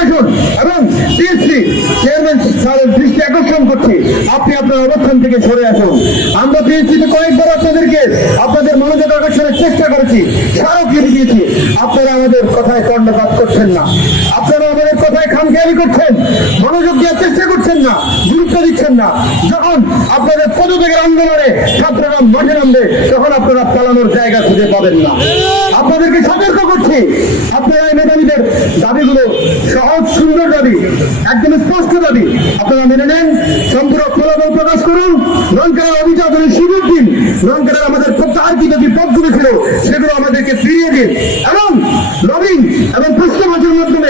প্রশাসন এবং TSC chairman সাহেব দৃষ্টি আকর্ষণ করছি। আপনি আপনার অবস্থান থেকে সরে আসুন। আমরা টিএসসিতে কয়েকবার আপনাদেরকে আপনাদের মনোযোগ আকর্ষণের চেষ্টা করেছি। স্মারক দিয়েছি। আপনারা আমাদের কথায় কর্ণপাত করছেন না। আপনারা আমাদের করছেন, মনোযোগ দেওয়ার চেষ্টা করছেন না, গুরুত্ব দিচ্ছেন না। যখন আপনাদের পদত্যাগের আন্দোলনে ছাত্ররা মাঠে নামবে, তখন আপনারা পালানোর জায়গা খুঁজে পাবেন না। আপনাদেরকে সতর্ক করছি, আপনারা এই মেধাবীদের দাবিগুলো সহজ, সুন্দর দাবি, একদম স্পষ্ট দাবি। আপনারা মেনে নেন সম্পূর্ণ ফলাফল প্রকাশ করুন। রংকারের অভিযোগের সুযোগ দিন রংকারের আমাদের প্রত্যাহারকৃত যে পদগুলো ছিল, সেগুলো আমাদেরকে ফিরিয়ে দিন। এবং লবিং এবং প্রশ্নবাচের মাধ্যমে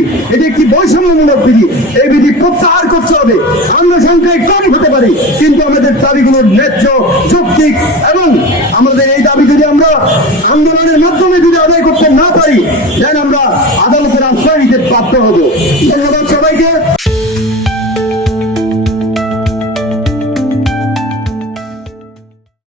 এটি একটি বৈষম্যমূলক বিধি। এই বিধি প্রত্যাহার করতে হবে। আমরা সংখ্যায় কম হতে পারি। কিন্তু আমাদের দাবিগুলোর ন্যায্য, যৌক্তিক এবং আমাদের এই দাবি যদি আমরা আন্দোলনের মাধ্যমে যদি আদায় করতে না পারি, দেন আমরা আদালতের আশ্রয় নিতে বাধ্য হব। ধন্যবাদ সবাইকে।